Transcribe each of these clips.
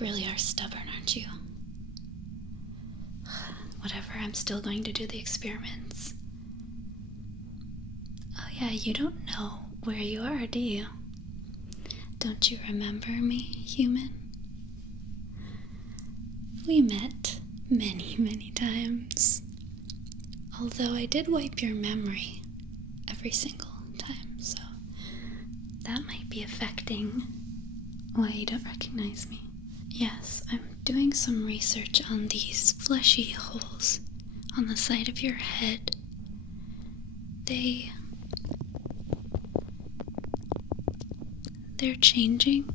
really are stubborn, aren't you? Whatever, I'm still going to do the experiments. Oh yeah, you don't know where you are, do you? Don't you remember me, human? We met many, many times. Although I did wipe your memory every single time, so that might be affecting why you don't recognize me. Yes, I'm doing some research on these fleshy holes on the side of your head. They're changing.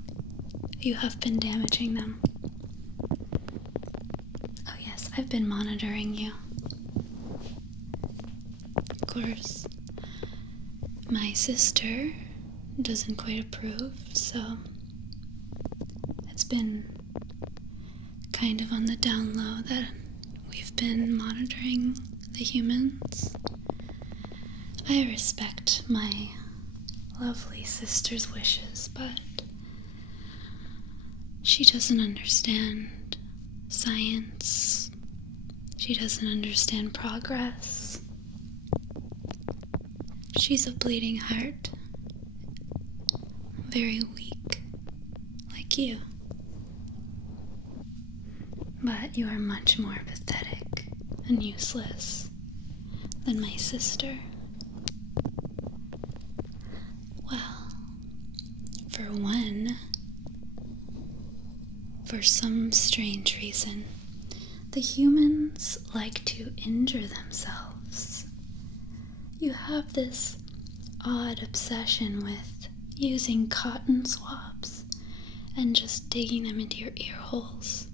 You have been damaging them. Oh yes, I've been monitoring you. Of course, my sister doesn't quite approve, so it's been kind of on the down low that we've been monitoring the humans. I respect my lovely sister's wishes, but she doesn't understand science. She doesn't understand progress. She's a bleeding heart. Very weak, like you. But you are much more pathetic and useless than my sister. Well, for one, for some strange reason, the humans like to injure themselves. You have this odd obsession with using cotton swabs and just digging them into your ear holes.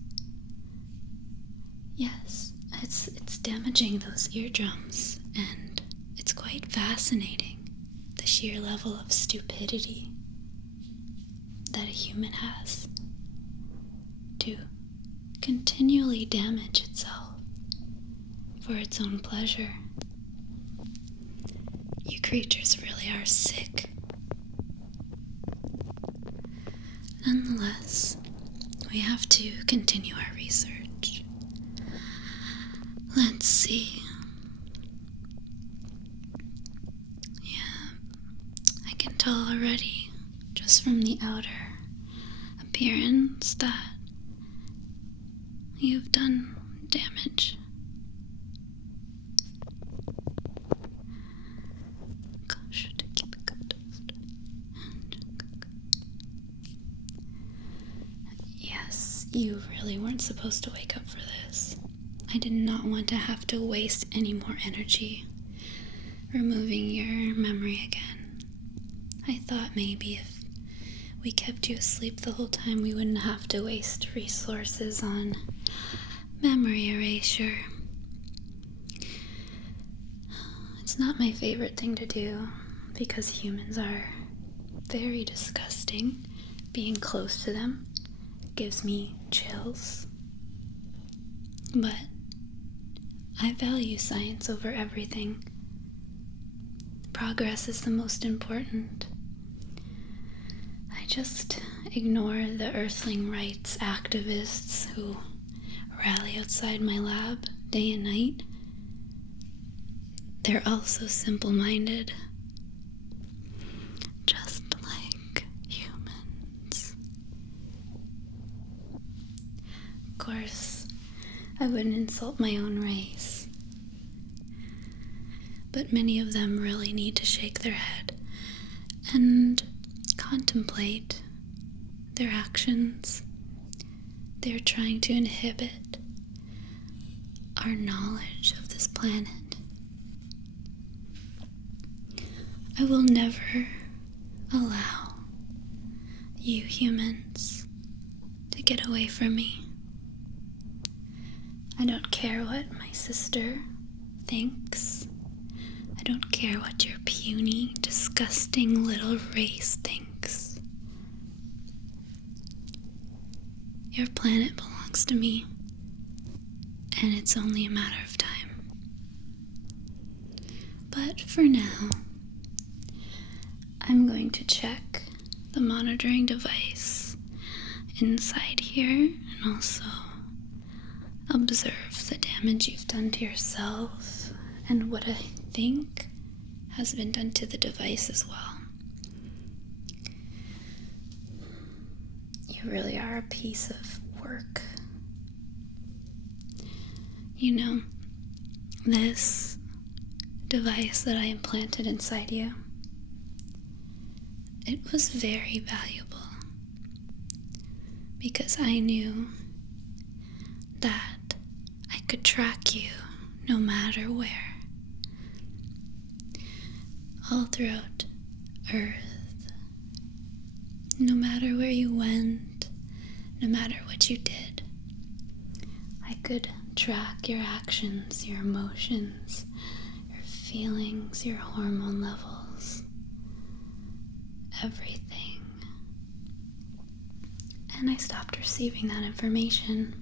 Yes, it's damaging those eardrums, and it's quite fascinating, the sheer level of stupidity that a human has to continually damage itself for its own pleasure. You creatures really are sick. Nonetheless, we have to continue our research. Let's see. Yeah, I can tell already, just from the outer appearance, that you've done damage. Gosh, to keep it good. Yes, you really weren't supposed to wake up for this. I did not want to have to waste any more energy removing your memory again. I thought maybe if we kept you asleep the whole time, we wouldn't have to waste resources on memory erasure. It's not my favorite thing to do because humans are very disgusting. Being close to them gives me chills. But I value science over everything. Progress is the most important. I just ignore the earthling rights activists who rally outside my lab day and night. They're all so simple-minded, just like humans. Of course, I wouldn't insult my own race, but many of them really need to shake their head and contemplate their actions. They're trying to inhibit our knowledge of this planet. I will never allow you humans to get away from me. I don't care what my sister thinks. I don't care what your puny, disgusting little race thinks. Your planet belongs to me, and it's only a matter of time. But for now, I'm going to check the monitoring device inside here and also observe the damage you've done to yourself and what I think has been done to the device as well. You really are a piece of work. You know, this device that I implanted inside you, it was very valuable because I knew that I could track you no matter where, all throughout Earth. No matter where you went, no matter what you did, I could track your actions, your emotions, your feelings, your hormone levels, everything. And I stopped receiving that information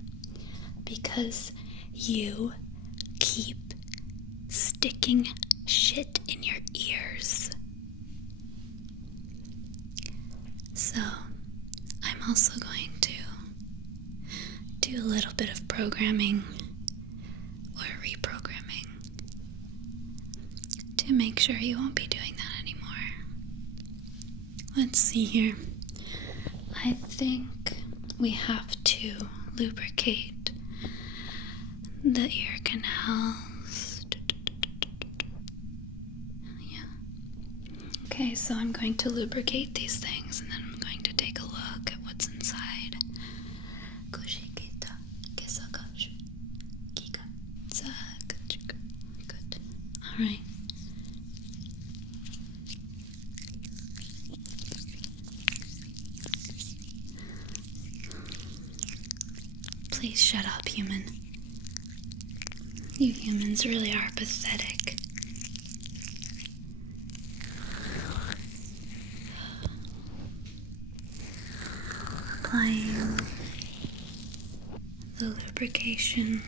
because you keep sticking shit in your ears. So, I'm also going to do a little bit of programming or reprogramming to make sure you won't be doing that anymore. Let's see here. I think we have to lubricate the ear canals. Yeah. Okay, so I'm going to lubricate these things and then I'm going to take a look at what's inside. Good. Alright. Please shut up, human. You humans really are pathetic. Applying the lubrication.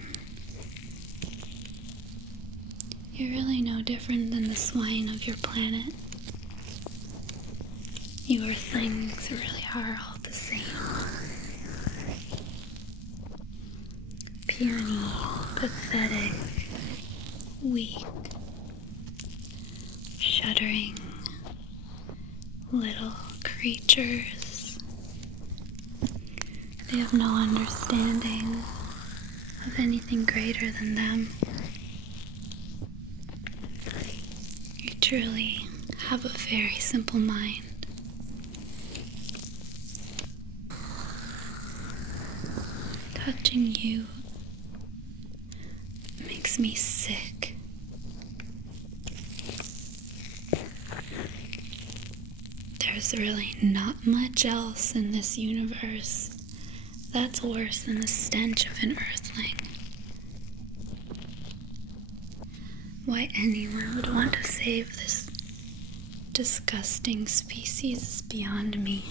You're really no different than the swine of your planet. You Earthlings really are all the same. Puny, pathetic, weak, shuddering little creatures. They have no understanding of anything greater than them. You truly have a very simple mind. Touching you makes me sick. There's really not much else in this universe that's worse than the stench of an Earthling. Why anyone would want to save this disgusting species is beyond me.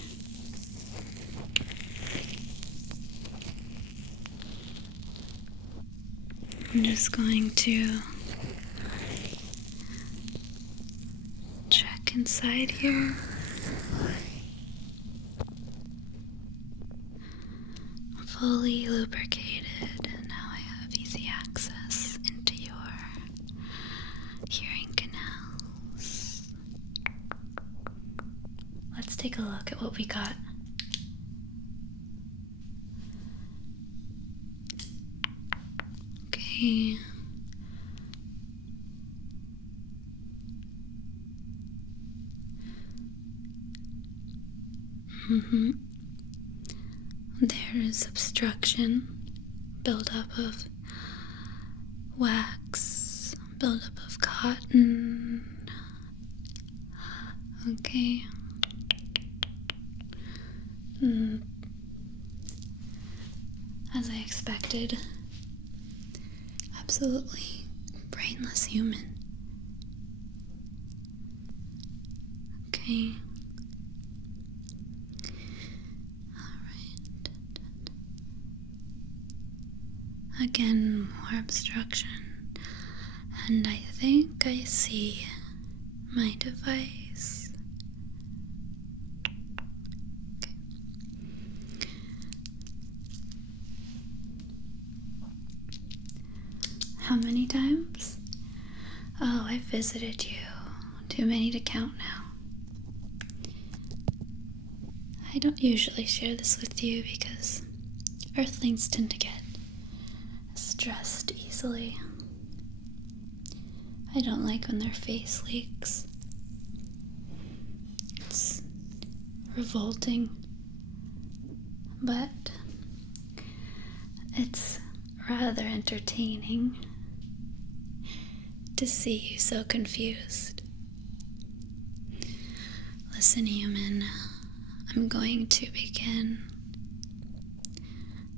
I'm just going to check inside here. Fully lubricated, and now I have easy access into your hearing canals. Let's take a look at what we got. Okay. There is obstruction, buildup of wax, buildup of cotton. Okay. As I expected, absolutely brainless human. Okay. Alright. Again, more obstruction. And I think I see my device. Okay. How many times? Oh, I visited you. Too many to count now. I don't usually share this with you because Earthlings tend to get stressed easily. I don't like when their face leaks. It's revolting, but it's rather entertaining to see you so confused. Listen, human, I'm going to begin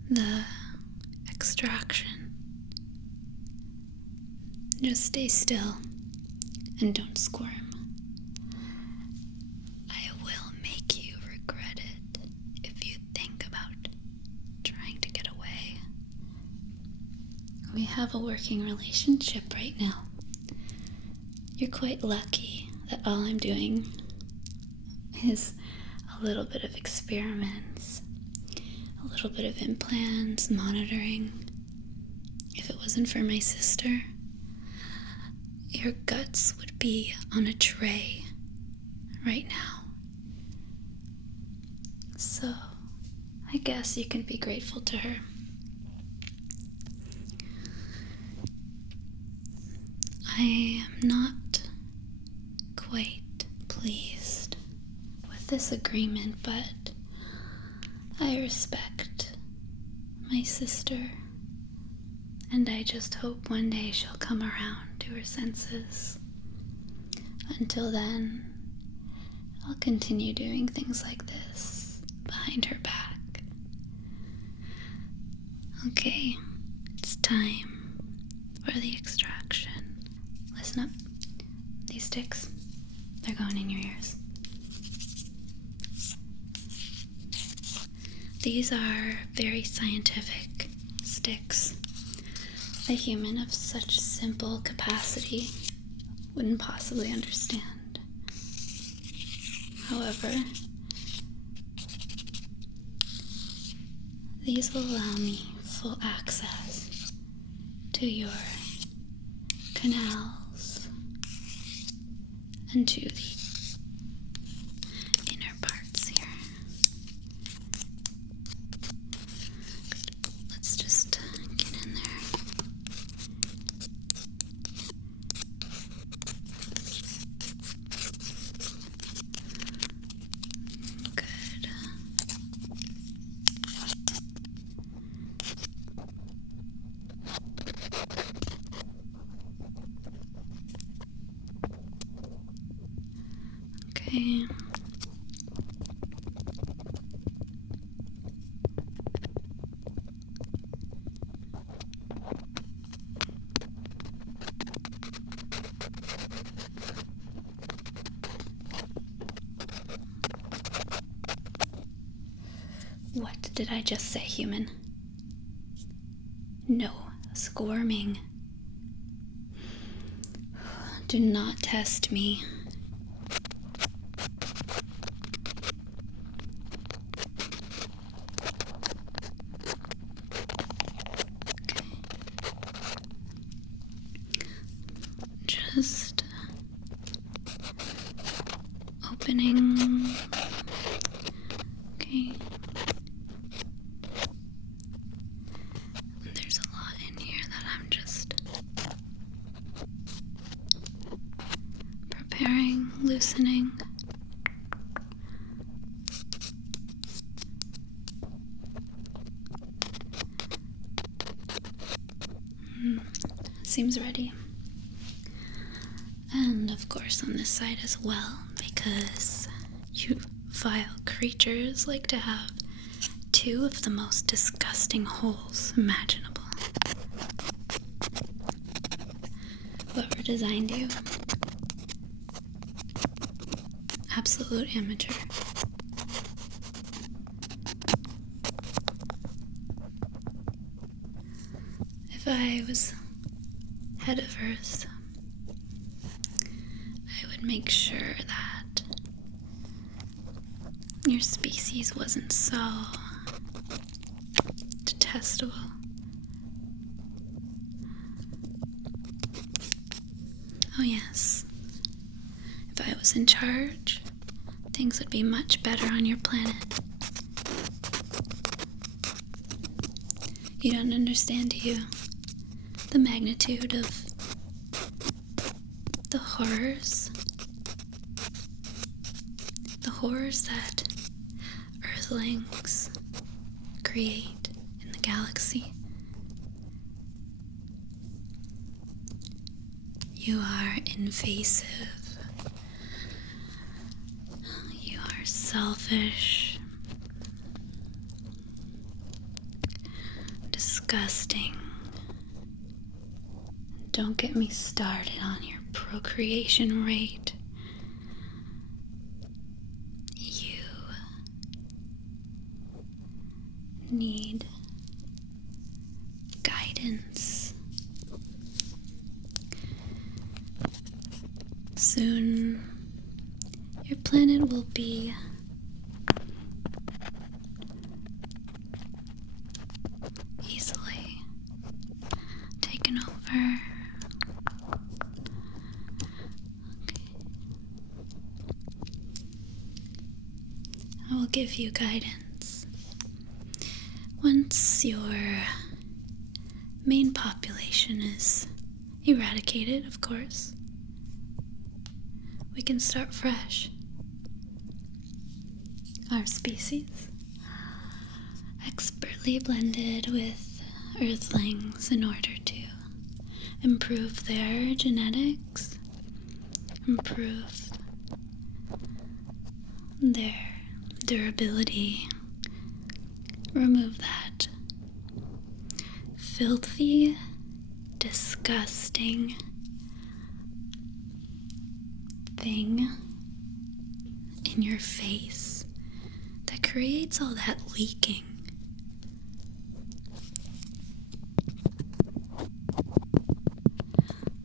the extraction. Just stay still and don't squirm. I will make you regret it if you think about trying to get away. We have a working relationship right now. You're quite lucky that all I'm doing is a little bit of experiments, a little bit of implants, monitoring. If it wasn't for my sister, your guts would be on a tray right now. So, I guess you can be grateful to her. I am not quite pleased with this agreement, but I respect my sister, and I just hope one day she'll come around to her senses. Until then, I'll continue doing things like this behind her back. Okay, it's time for the extraction. Listen up. These sticks, they're going in your ears. These are very scientific sticks. A human of such simple capacity wouldn't possibly understand. However, these will allow me full access to your canals and to the inner parts here. Let's just get in there. Good. Okay. What did I just say, human? No squirming. Do not test me. Just opening. Okay. There's a lot in here that I'm just preparing, loosening. Seems ready. And of course on this side as well, because you vile creatures like to have two of the most disgusting holes imaginable. Whoever designed you, absolute amateur. If I was head of Earth, I would make sure that your species wasn't so detestable. Oh yes. If I was in charge, things would be much better on your planet. You don't understand, do you? The magnitude of the horrors. The horrors that Earthlings create in the galaxy. You are invasive. You are selfish. Disgusting. Don't get me started on your procreation rate. You need guidance. Soon, your planet will be easily taken over. I will give you guidance. Once your main population is eradicated, of course, we can start fresh. Our species, expertly blended with Earthlings in order to improve their genetics, improve their durability, remove that filthy, disgusting thing in your face that creates all that leaking.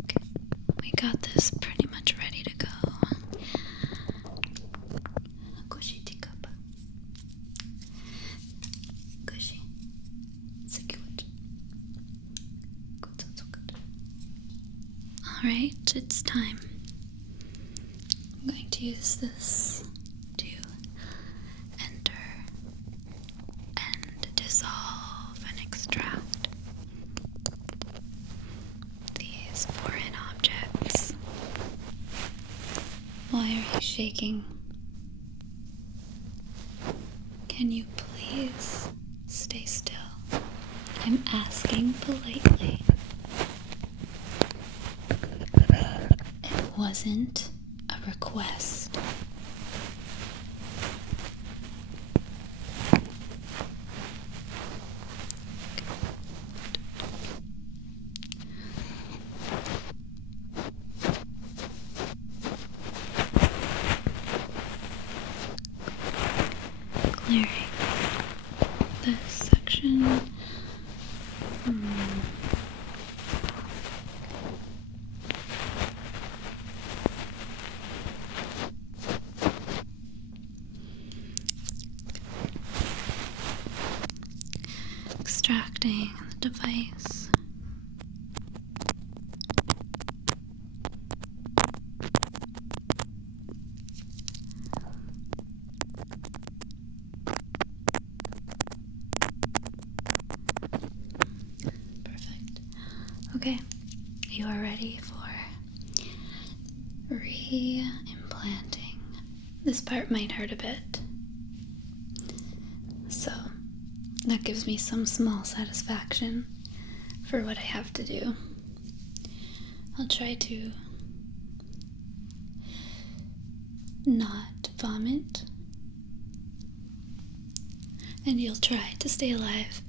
Okay, we got this pretty much ready to go. Alright, it's time. I'm going to use this to enter and dissolve and extract these foreign objects. Why are you shaking? Can you please stay still? I'm asking politely. It wasn't a request. Clearing this section. Extracting the device. Perfect. Okay, you are ready for re-implanting. This part might hurt a bit, so that gives me some small satisfaction for what I have to do. I'll try to not vomit, and you'll try to stay alive.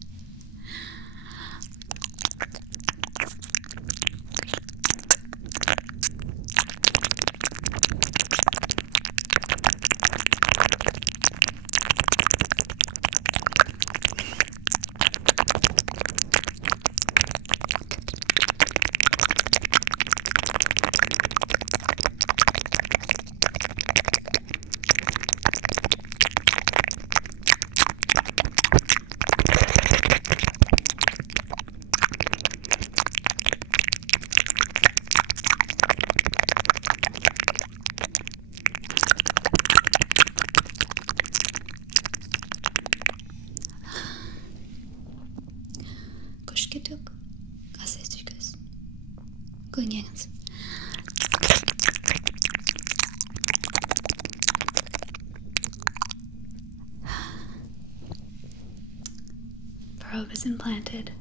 Glingens. Probe is implanted.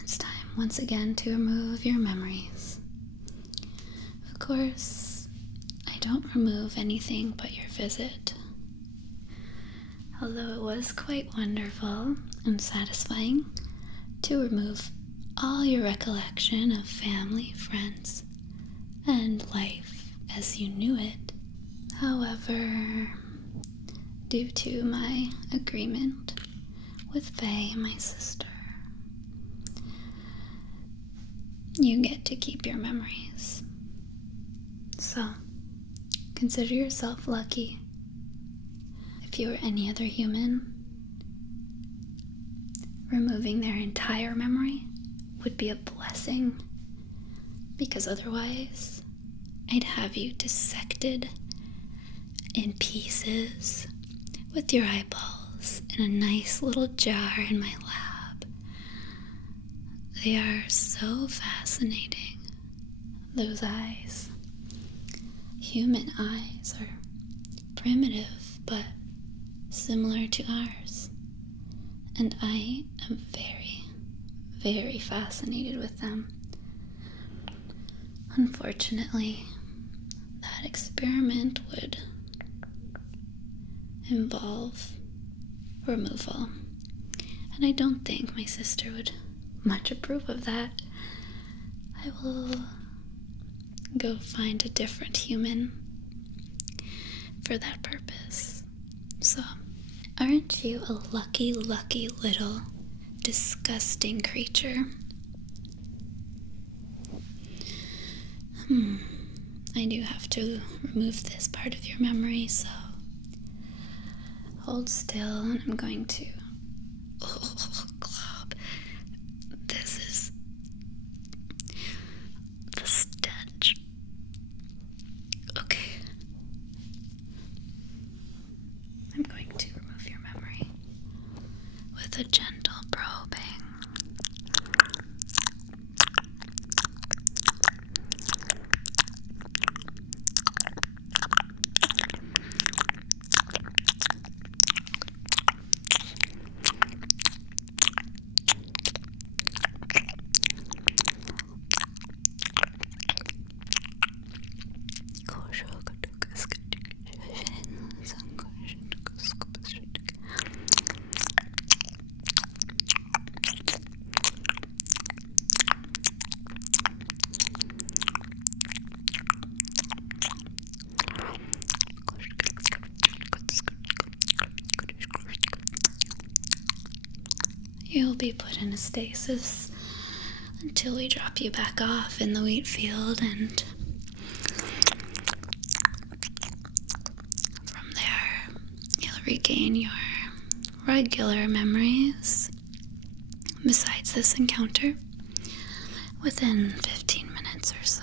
It's time once again to remove your memories. Of course, I don't remove anything but your visit. Although it was quite wonderful and satisfying to remove all your recollection of family, friends, and life as you knew it. However, due to my agreement with Faye, my sister, you get to keep your memories. So, consider yourself lucky. If you were any other human, removing their entire memory would be a blessing, because otherwise, I'd have you dissected in pieces with your eyeballs in a nice little jar in my lab. They are so fascinating. Those eyes. Human eyes are primitive, but similar to ours. And I am very, very fascinated with them. Unfortunately, that experiment would involve removal, and I don't think my sister would much approve of that. I will go find a different human for that purpose. So, aren't you a lucky, lucky little disgusting creature? I do have to remove this part of your memory, so hold still, and I'm going to glob. This is the stench. Okay. I'm going to remove your memory with a gentle probing. You'll be put in a stasis until we drop you back off in the wheat field, and from there you'll regain your regular memories besides this encounter within 15 minutes or so.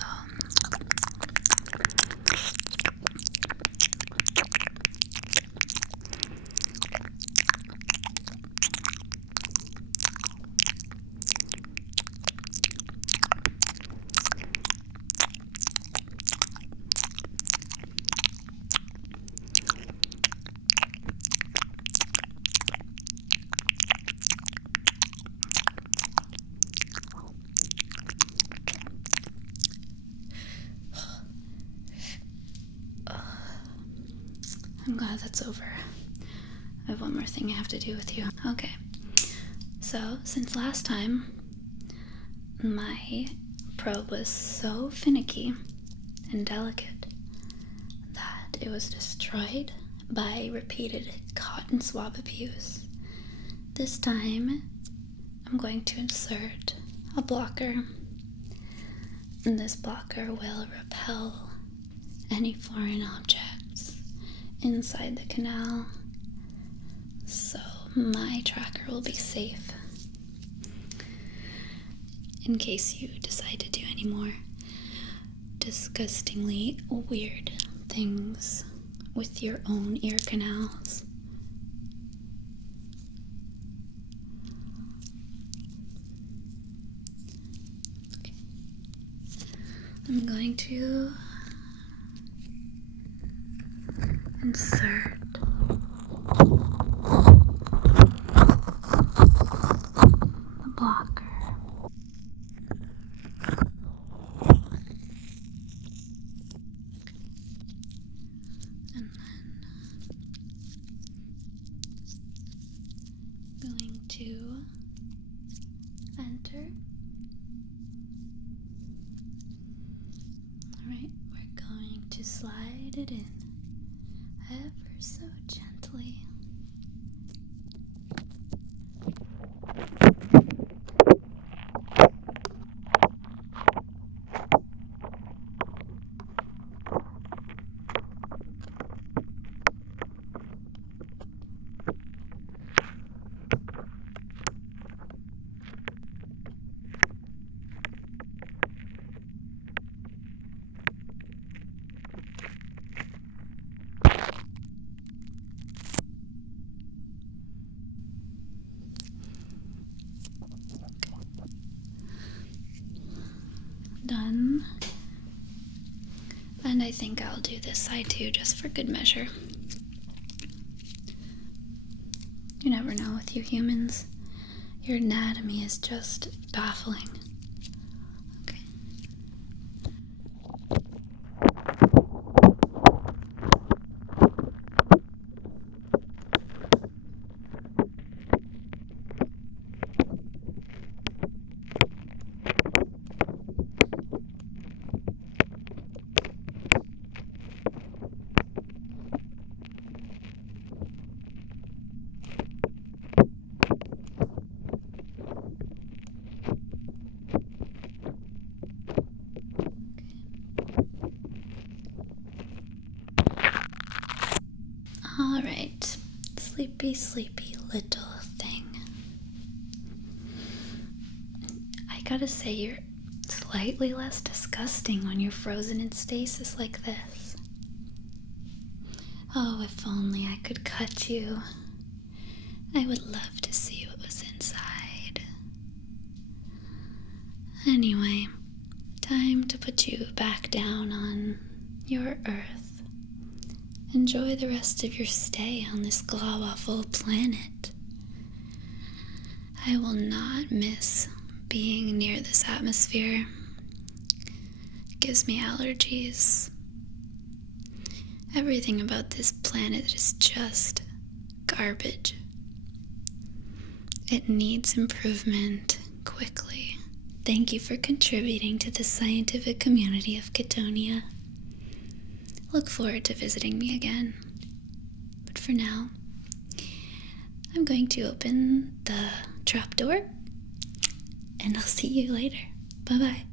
I'm glad that's over. I have one more thing I have to do with you. Okay. So, since last time, my probe was so finicky and delicate that it was destroyed by repeated cotton swab abuse. This time, I'm going to insert a blocker, and this blocker will repel any foreign objects inside the canal, so my tracker will be safe in case you decide to do any more disgustingly weird things with your own ear canals. I'm going to insert the blocker. And then going to enter. Alright, we're going to slide it in ever so gently. Done. And I think I'll do this side too, just for good measure. You never know with you humans. Your anatomy is just baffling. Okay. Alright, sleepy, sleepy little thing. I gotta say, you're slightly less disgusting when you're frozen in stasis like this. Oh, if only I could cut you. I would love to see what was inside. Anyway, time to put you back down on your earth. Enjoy the rest of your stay on this glob-awful planet. I will not miss being near this atmosphere. It gives me allergies. Everything about this planet is just garbage. It needs improvement quickly. Thank you for contributing to the scientific community of Ketonia. Look forward to visiting me again. But for now, I'm going to open the trapdoor, and I'll see you later. Bye-bye.